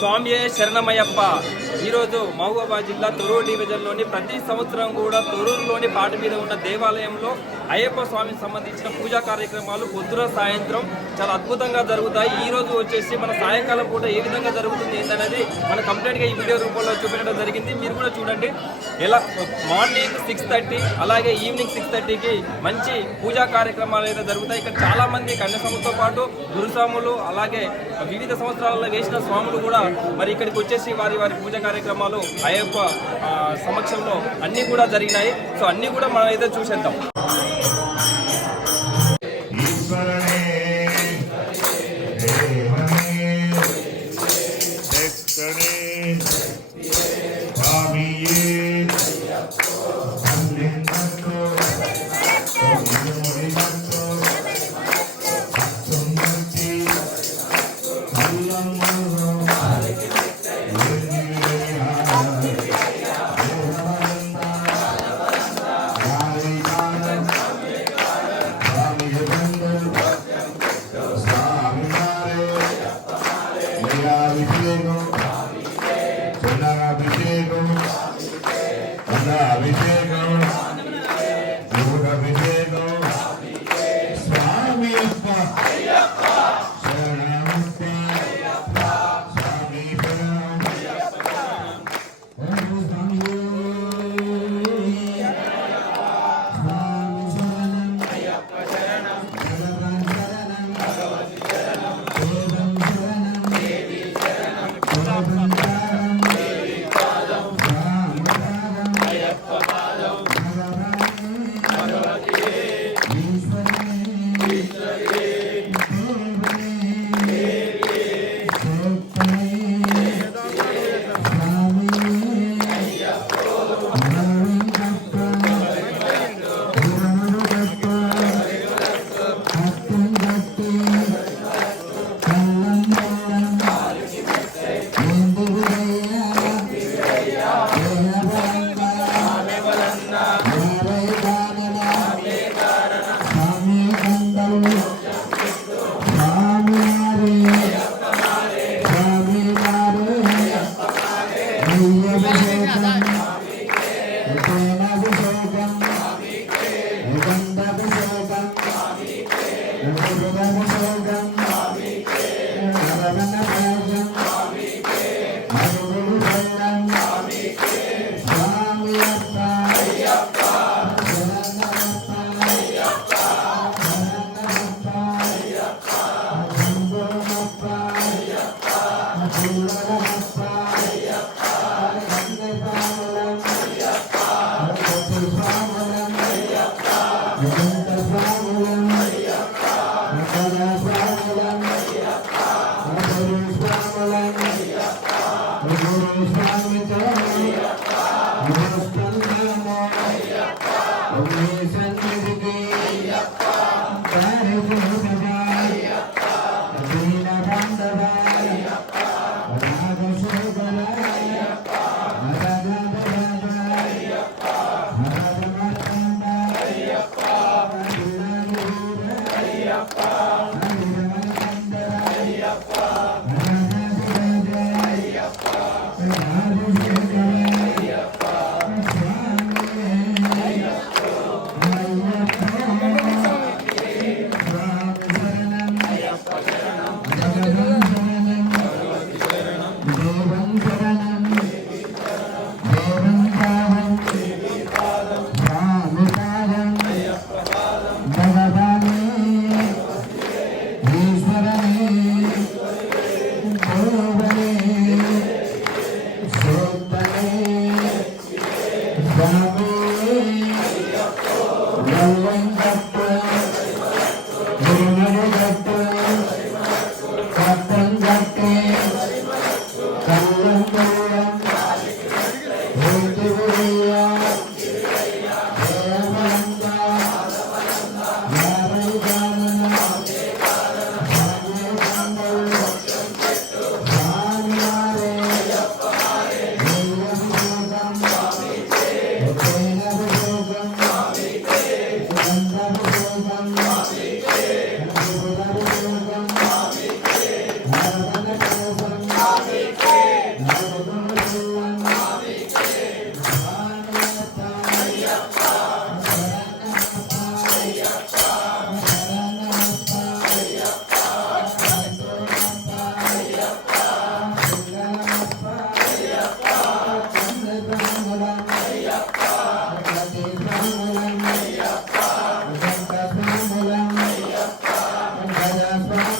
స్వామి శరణమయ్యప్ప. ఈరోజు మహబూబాబాద్ జిల్లా తొర్రూరు డివిజన్లోని ప్రతి సంవత్సరం కూడా తొర్రూరులోని పాట మీద ఉన్న దేవాలయంలో అయ్యప్ప స్వామికి సంబంధించిన పూజా కార్యక్రమాలు పొద్దున సాయంత్రం చాలా అద్భుతంగా జరుగుతాయి. ఈ రోజు వచ్చేసి మన సాయంకాలం పూట ఏ విధంగా జరుగుతుంది ఏంటనేది మన కంప్లీట్గా ఈ వీడియో రూపంలో చూపించడం జరిగింది. మీరు కూడా చూడండి. ఎలా మార్నింగ్ 6:30 అలాగే ఈవినింగ్ 6:30కి మంచి పూజా కార్యక్రమాలు అయితే జరుగుతాయి. ఇక్కడ చాలా మంది కన్యాస్వాములతో పాటు గురుస్వాములు అలాగే వివిధ సంవత్సరాలలో వేసిన స్వాములు కూడా మరి ఇక్కడికి వచ్చేసి వారి పూజా కార్యక్రమాలు అయ్యప్ప సమక్షంలో అన్నీ కూడా జరిగినాయి. సో అన్నీ కూడా మనం అయితే చూసేద్దాం.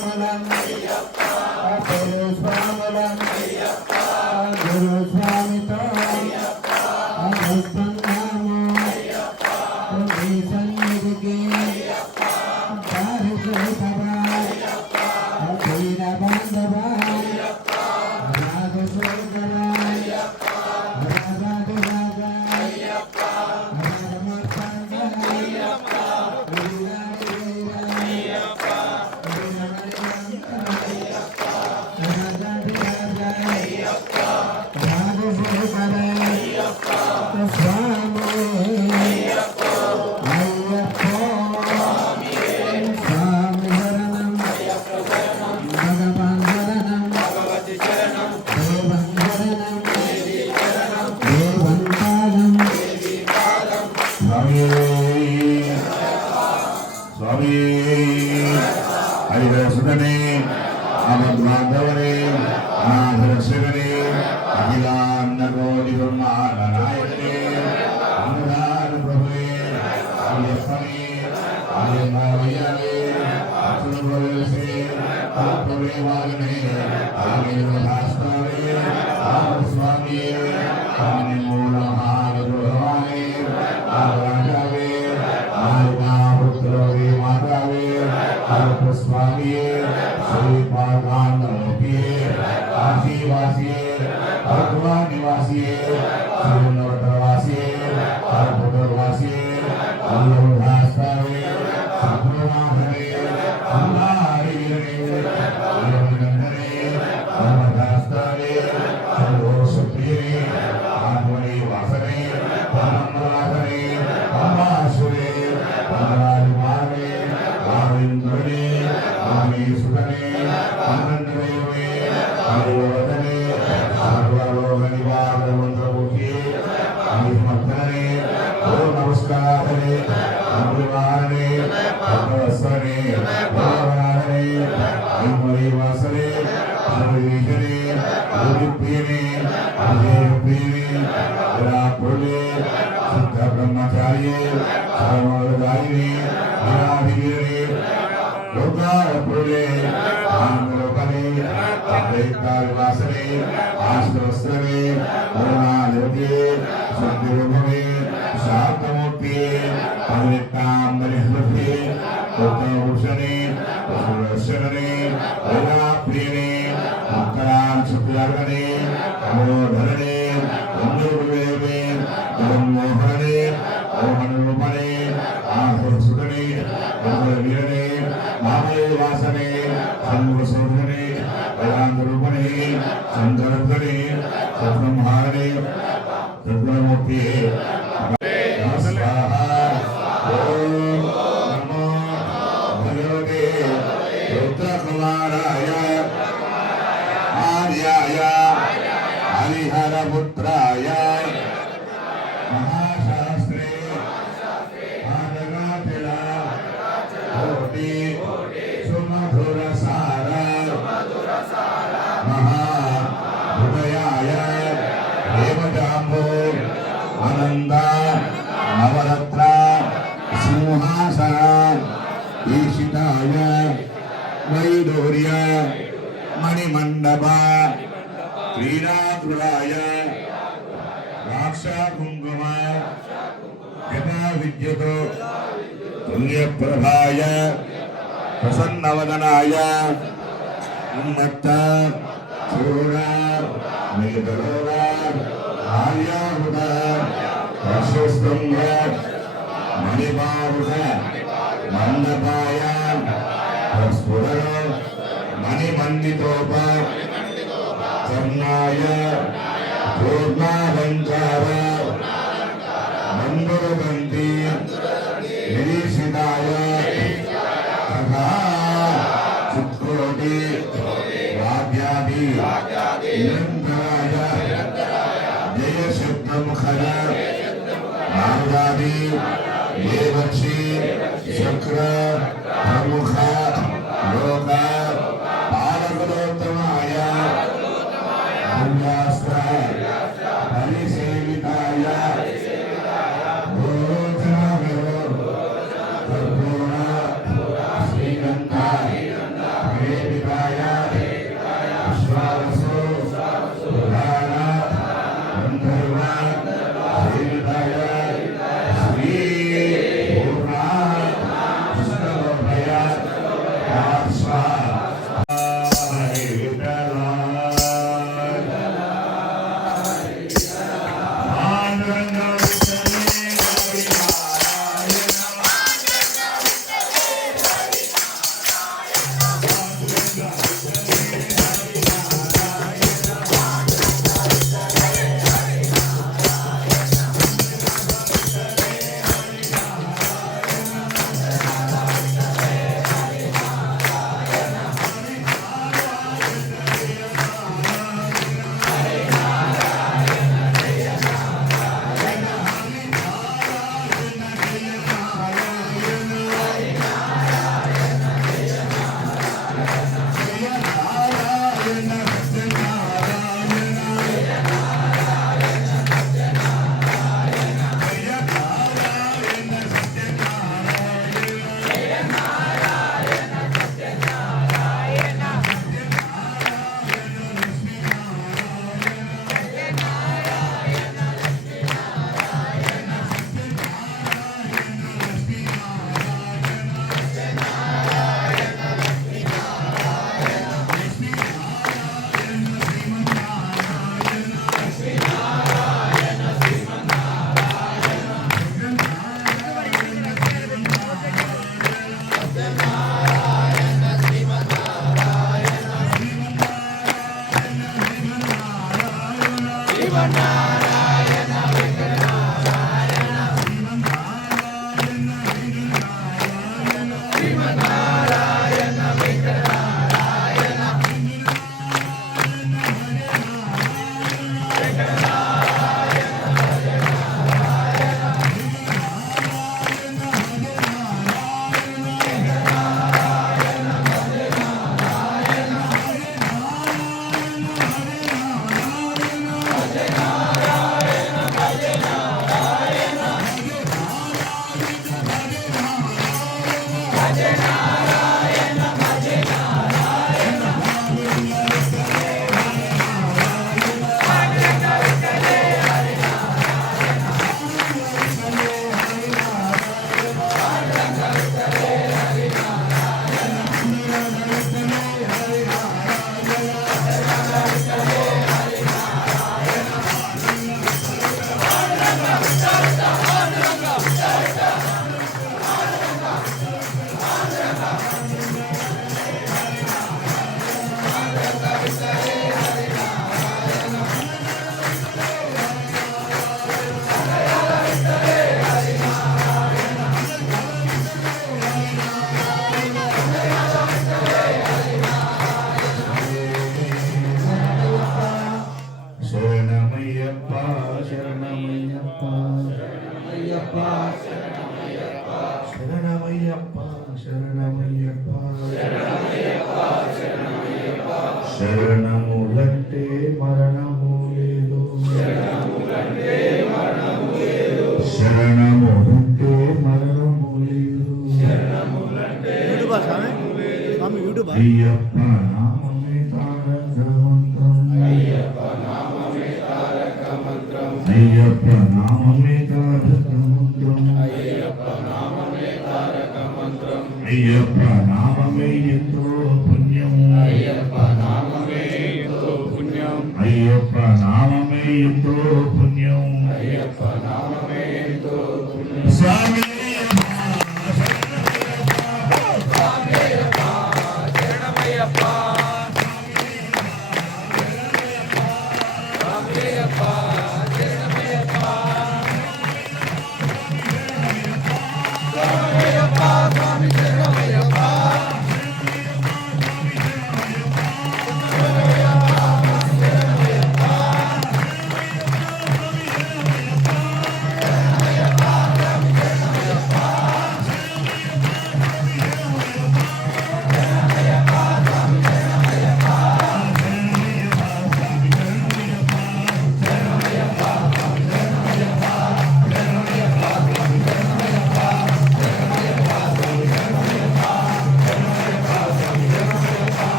స్వాములం అపరు స్వాములం గురు స్వామితో అభిస్తున్నాము నీ సన్నిధికి దారిద్రపరా అధీన బంధవా రాజు సోదరా రాజాది రాజా స్వామి హరిదర్శనే అమద్వాధవనే అనాథరక్షకనే అఖిలాండకోటి బ్రహ్మాండ నాయకనే అన్నదాన ప్రభువే అయ్యప్పనే అయ్యన్నావయ్యనే అక్షర ప్రవేశే అల్పమే వాగనే ఆమెను శాస్త్రాలే ఆమ స్వామి అన్ని మూల మహాగృహవాణి ఆరాజావే स्वामी श्री पादानोपी काशीवासी अर्धवा निवासी श्रीनवटवासी अर्धवासी अल्लाहस्तावे सद्गुणाधरे अल्लाहरे योगंधरे अल्लाहस्तावे सर्वोषप्रिये आत्मने वासने परमराधने अम्बासुरे अल्लाहमारे आविंद्रने आमीसुतने आनंददेवे आदिवर्धने सर्वलोकनिवारण मंत्रमुखी आदिमर्दने ओम नमस्कारने अमृवाहने भगवस्वने भगवाहने आयुर्वासने सर्वदेशने आदिप्रियने आदिप्रियने विराटपुरे शुद्ध ब्रह्मचार्ये सर्वदायिने विराधिगिरे लोकापुरे आनंदलोकने अद्वैताविलासने आश्रवस्त्रने करुणानिधे सद्गुरुभवे शान्तमूर्तिये पवित्राम्बरिस्मृते उत्तमभूषणे सुदर्शनने वेदाप्रियने उत्तरान् सत्यार्गणे अमोधरणे वन्दुर्वेवे मोहने मोहनरूपणे आहुर्सुतने वीरने मामयवासने सन्मुखशोधने वेदान्तरूपणे सन्दर्भने सद्ब्रह्माणे सद्गुणमूर्ते नमस्कार ओम नमो भगवते रुद्रकुमाराय आर्याय हरिहरपुत्राय महाशास्त्रे आदगातिला कोटि सुमधुरसार महाहृदयाय देवजाम्बो आनंद नवरत्न सिंहासन ईशिताय वैडूर्य मणिमंडप क्रीडागृहाय राक्षाकुंकुम यथा विद्युत तुल्यप्रभाय प्रसन्नवदनाय उन्मत्त चूर्ण मेघलोक आर्याहुत अश्वस्तंभ मणिपारुष मंडपाय स्फुर मणिमंडितोप कर्णाय पूर्णालंकार मंगलगंधि निरीक्षिताय तथा चित्कोटि वाद्यादि निरंतराय जय शब्दमुखर नारदादि देवक्षि शक्र प्रमुख लोक पालकोत्तमाय पुण्यास्त्र परिसेविताय भोजनागरो कर्पूर श्रीगंधा देविकाय विश्वावसु पुराण गंधर्व श्रीविदाय श्री पूर्णा कृष्णलोभय శరణములంటే మరణము లేదు శరణములంటే మరణము లేదు అయ్యప్ప నామమే తారక మంత్రం అయ్యప్ప నామమే తారక మంత్రం అయ్యప్ప నామమే తారక మంత్రం అయ్యప్ప నామమే తారక మంత్రం అయ్యప్ప నామమే ఎంతో పుణ్యం అయ్యప్ప నామమే ఎంతో పుణ్యం అయ్యప్ప నామమే ఎంతో పుణ్యం అయ్యప్ప నామమే ఎంతో పుణ్యం స్వామి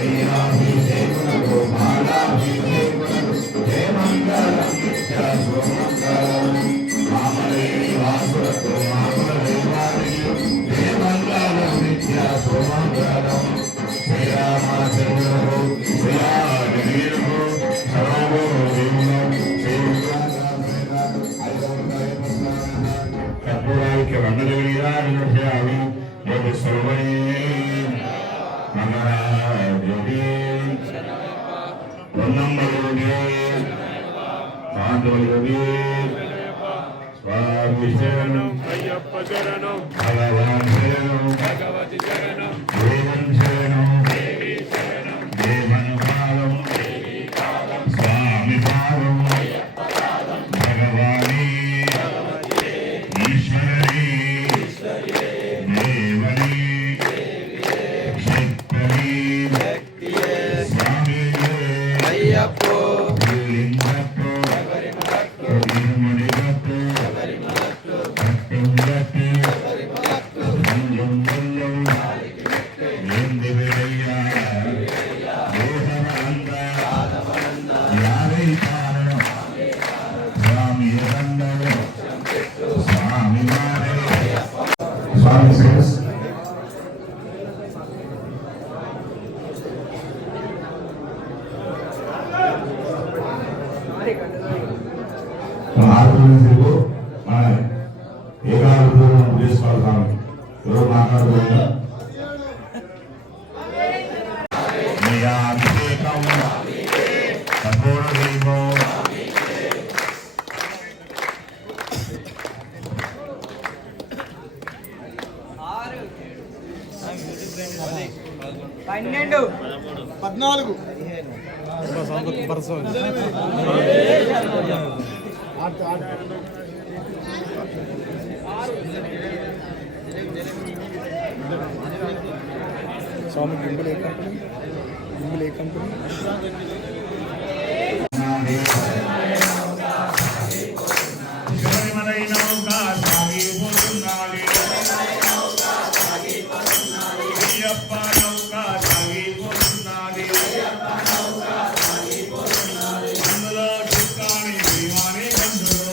అయ్యాభిషేకులకు బాలాభిషేకులకు జయ మంగళం నిత్య శుభమంగళం మామలేని వాసులకు మామల దేవాలయం జయ మంగళం నిత్య శుభమంగళం శ్రీరామచంద్రుడు శ్రీరాజవీరుడు సర్వో కర్పూరానికి వందలు వీరాజామి యోగి సర్వే మహారాజోగి పొన్నంబయోగి పాండవయోగి స్వామి శరణం అయ్యప్ప శరణం భగవాన్ శరణం భగవతి శరణం దేవన్ శరణం దేవి శరణం దేవన్ పాదం స్వామి పాదం భగవాని ఈశ్వరీ దేవని శక్తి స్వామి అయ్యప్పో లింగప్ప తిరుమణిగప్ప కట్టంగట్టి ఏంది వేడయ్యా దేశమంద యాభై కారణం స్వామి దండలు స్వామి మారే స్వామి సేస్ ఆరోగ్యంలో మన ఏకాగ్రతను చేసుకోవాలి ఎవరు మాట్లాడుతున్నా మీ అభిషేకం కఠోర దైవం స్వామి గింబుల్ ఏ కంపెనీ గింబుల్ ఏ కంపెనీ శబరిమలై నౌక సాగిపోతున్నది అయ్యప్ప నౌక సాగిపోతున్నది అందులో చుక్కాని భీమాని కందులో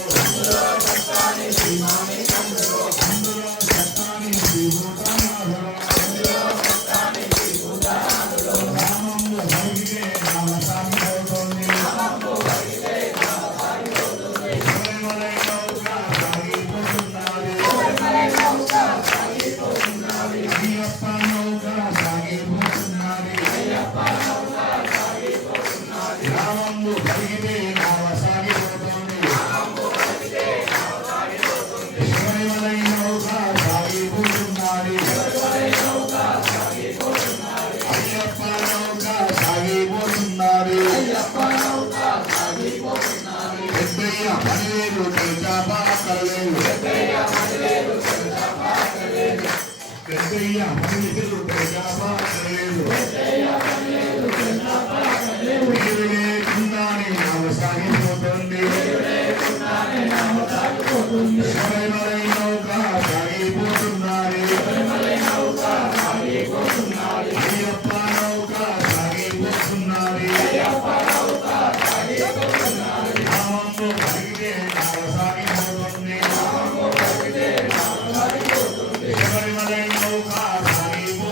అందులో చక్కాని శ్రీభూతనాథుడు రామము భగితే నామసామి అవుతుంది శబరిమలై నౌక సాగిపోతున్నది అయ్యప్ప నౌక సాగిపోతున్నది రామము భగితే నామసాగిపోతుంది శబరిమలై నౌక సాగిపోతున్నది అయ్యప్ప నౌక సాగిపోతున్నది పెద్దయ్య పనివేలు తెల్చాపాకలేదు పెద్దయ్య పనివేలు తెల్చాపాకలేదు మీరు లేకుండానే నామ సాగిపోతుంది శబరిమలై నౌక సాగిపోతున్నది అయ్యప్ప నౌక సాగిపోతున్నది నామము భగితే నామ సాగిపోతుంది శబరిమలై నౌక సాగిపోతున్నది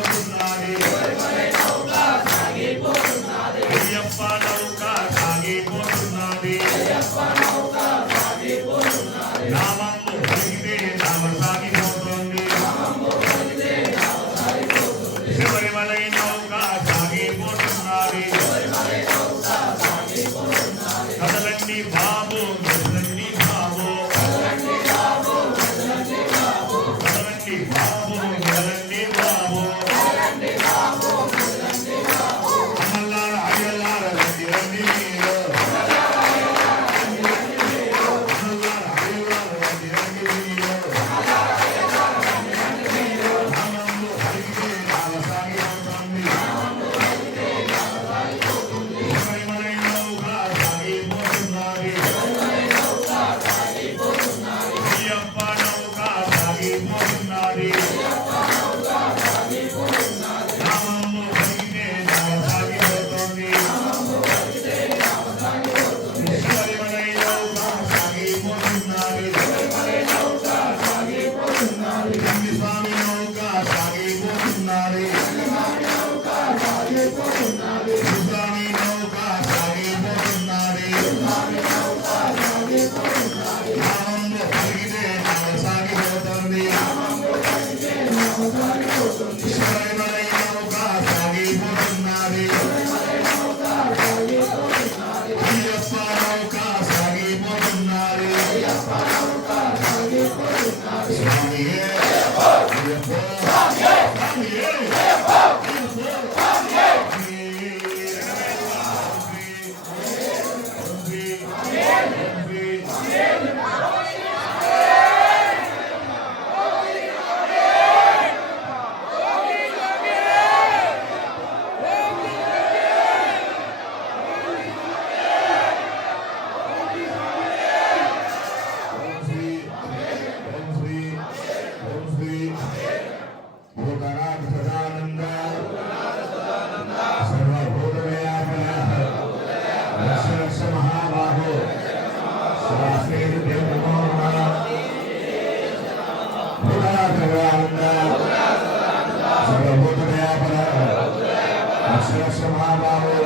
సర్వస్వ మహాభావో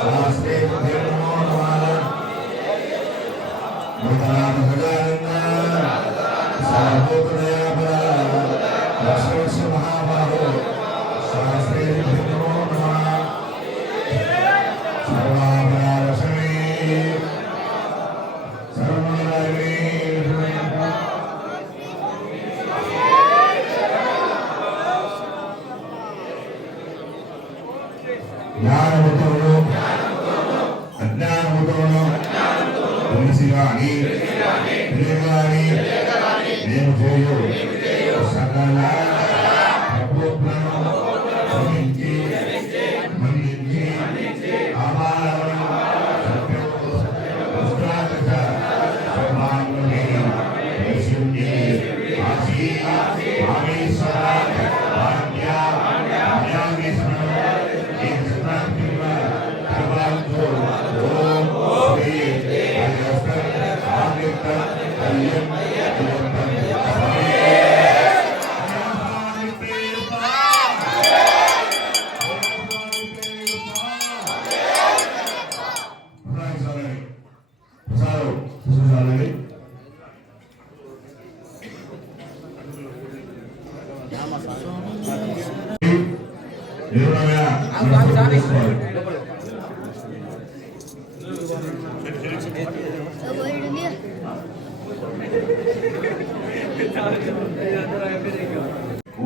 శాస్త్రే నమో నమః ముతరామ గజానన సర్వోదయాపర సర్వస్వ మహాభావో శాస్త్రే నమో నమః సర్వాభరణే సర్వమంగళే జ్ఞానముతోను అజ్ఞానముతోను తెలిసి గాని తెలియగాని నేను చేయు సకల తపోగ్రహం క్షమించి మన్నించి ఆహారం పుష్టాదశ సర్వాంగమే పరిశుద్ధి ఆశీ ఆమేశ్వర భాగ్య జ్ఞానేశ్వర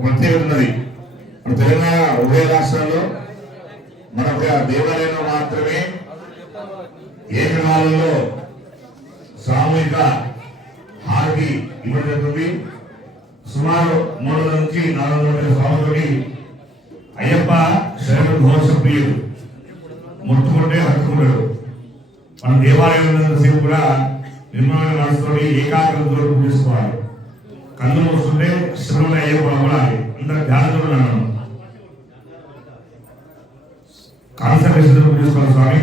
ప్రత్యేకత ఉన్నది. మన తెలంగాణ ఉభయ రాష్ట్రాల్లో మనకు దేవాలయంలో మాత్రమే ఏకకాలంలో సామూహిక హారతి ఇవ్వబడుతుంది. సుమారు 300 నుంచి 400 స్వాములకి అయ్యప్ప శరణ ఘోష ప్రియుడు, ముట్టుకుంటే హత్తుకుంటాడు. మన దేవాలయంలో సేపు కూడా నిర్మాణ మనసుతోటి ఏకాగ్రతతో పూజించుకోవాలి. కళ్ళు మూసుకుంటే శ్రమణ అయ్యప్ప అవ్వాలి. అందరూ ధ్యానంతో ఉన్నాను. కాన్సన్ట్రేషన్ పూజించుకోవాలి స్వామి.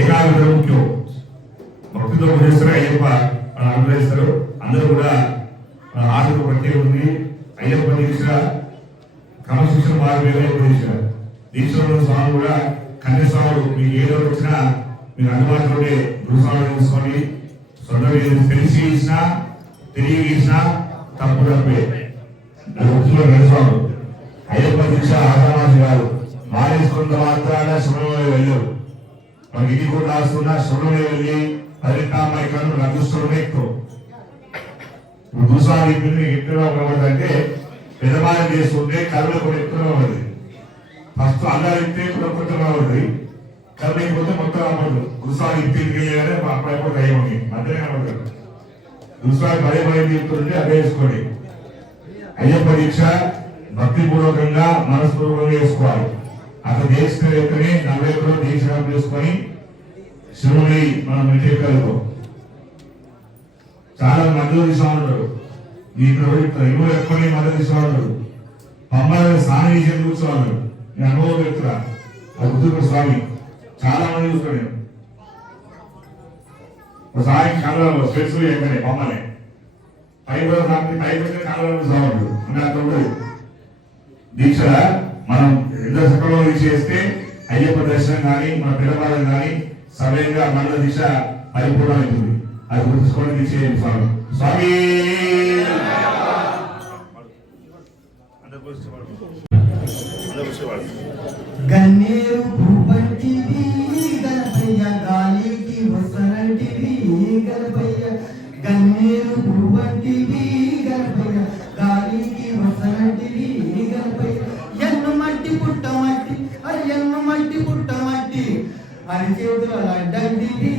ఏకాగ్రత ముఖ్యం. భక్తితో పూజిస్తారు అయ్యప్ప మనం అనుగ్రహిస్తారు. అందరూ కూడా ఆటకు ప్రత్యేకత ఉంది. అయ్యప్ప దీక్ష క్రమశిక్షణ మార్గంలో దీక్ష. దీక్షలో స్వామి కూడా కన్యస్వాములు మీకు ఏదో వచ్చినా మీరు అందుబాటులోనే గురుస్వామి తీసుకొని సొంత తెలిసి ఇచ్చినా తెలియ ఇచ్చినా తప్పు తప్పే. కన్యస్వాములు అయ్యప్ప దీక్ష ఆదామాసి గారు మారేసుకున్న మాత్రాన శుభ్రమే వెళ్ళు. మనకి ఇది కూడా రాస్తున్నా శుభ్రమే వెళ్ళి 18 కన్నా అదృష్టమే ఎక్కువ. ఇప్పుడు గురుస్వామి ఎక్కువగా ఉండబడుతుంటే పెదమానం చేస్తుంటే కరువులు కూడా ఎక్కువగా ఉంటుంది. ఫస్ట్ అందరూ ఇస్తే కూడా కొత్తగా ఉంటుంది. కరువు లేకపోతే మొత్తం అవ్వదు. గురుస్వామి ఇంటికి అప్పుడప్పుడు అయ్యి మధ్యనే అవ్వదు. గురుస్వామి పదే చెప్తుంటే అదే వేసుకోండి. అయ్యప్ప దీక్ష భక్తిపూర్వకంగా మనస్పూర్వకంగా చేసుకోవాలి. అక్కడ చేసుకునే 40 రోజులు దీక్ష చేసుకొని శివుని మనం మెట్టెక్కలుగుతాం. చాలా మధ్యలో తీసుకోమంటారు. ఇక్కడ ఇల్లు ఎక్కువ మధ్య తీసుకోమంటారు. పమ్మల స్నానం చేసి కూర్చోమన్నారు. నేను అనుభవం చెప్తున్నా. అది గుర్తుపడి స్వామి చాలా మంది చూస్తాను నేను. ఒకసారి కళ్ళలో స్పెట్స్ ఎక్కడే పమ్మలే పైపు కళ్ళలో చూసామంటారు. అని అక్కడ ఉంటుంది దీక్ష. మనం ఎంత సకాలంలో దీక్ష చేస్తే అయ్యప్ప దర్శనం కానీ మన పిల్లవాళ్ళం కానీ సమయంగా మన దిశ పరిపూర్ణమవుతుంది. అది గుర్తుంచుకోండి. దీక్ష చేయండి స్వామి. స్వామి గన్నేరు పువ్వంటివి గణపయ్య గాలికి వసనంటివి గణపయ్య. గన్నేరు పువ్వంటివి గణపయ్య గాలికి వసనంటివి గణపయ్య. ఎన్ను మట్టి పుట్టమట్టి ఎన్ను మట్టి పుట్టమట్టి అరిచేతుల లడ్డంటివి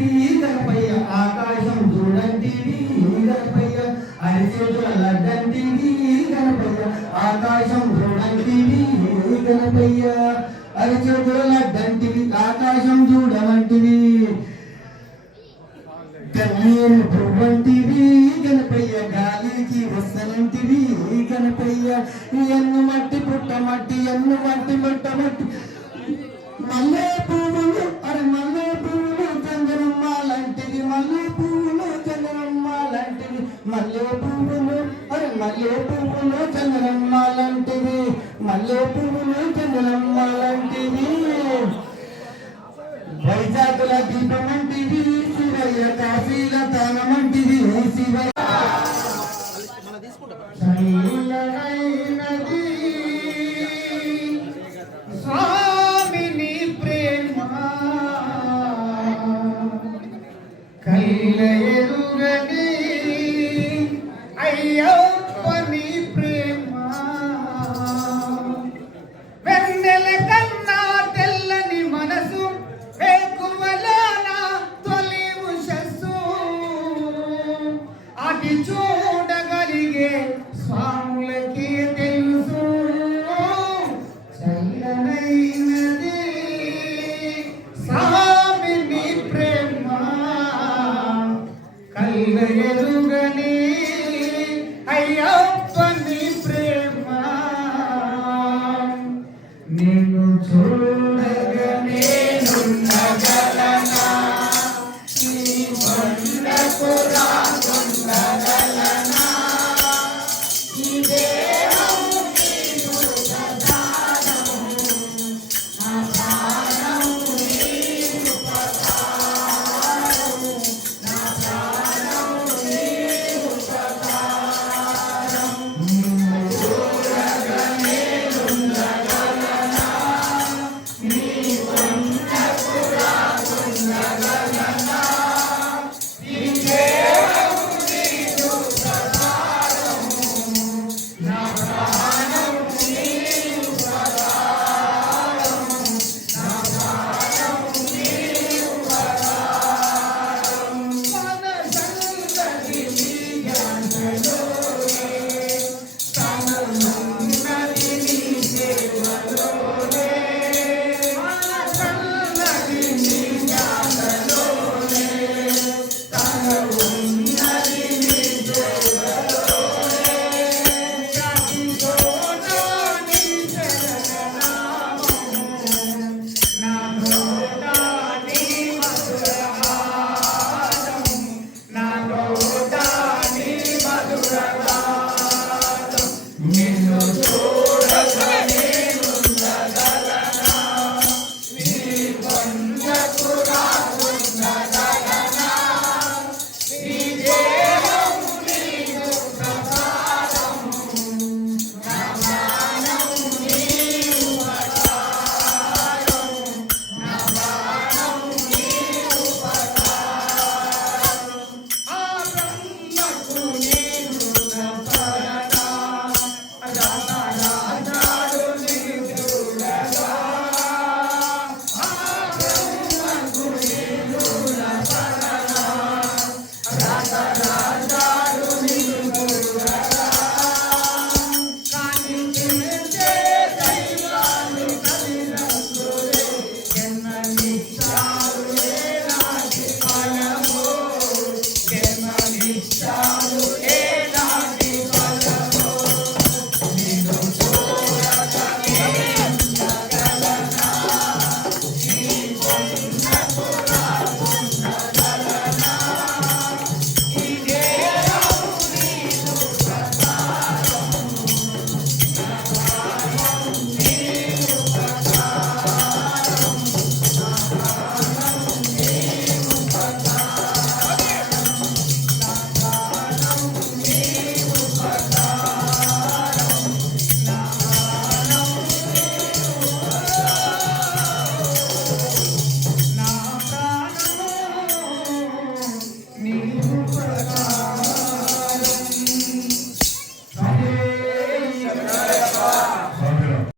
గణపయ్య. ఆకాశం చూడంటివి గణపయ్య. అరిచేతుల లడ్డంటివి గణపయ్య. ఆకాశం చూడంటివి గణపయ్య. అరిచేతుల లడ్డంటివి ఆకాశం చూడమంటివి. గన్నేరు పువ్వంటివి గణపయ్య గాలికి వస్తనంటివి గణపయ్య. ఎన్ను మట్టి పుట్టమట్టి ఎన్ను మట్టి పుట్టమట్టి మల్లె పువ్వులు మల్లె పువ్వులు చంద్రమ్మ లాంటివి. మల్లె పువ్వులు చంద్రమ్మ లాంటివి. మల్లె పువ్వులు మల్లె పువ్వులు చంద్రమ్మ లాంటివి. మల్లె మల్లె పువ్వులు చెంగులమ్మ లాంటివి వైజాగుల దీపమంటివి శివయ్య కాశీల తానమంటివి శివయ్య చల్లనైనది స్వామిని ప్రేమ కల్లెరుగని అయ్యప్పని ప్రేమ వెన్నెల కన్నా తెల్లని మనసు వేకువలోన తొలి ఉషస్సు అది చూడగలిగే స్వాములకి తెలుసు చల్లనైనది స్వామిని ప్రేమ కళ్ళ ఎరుగని అయ్యప్పని ప్రేమ నిన్ను చూడ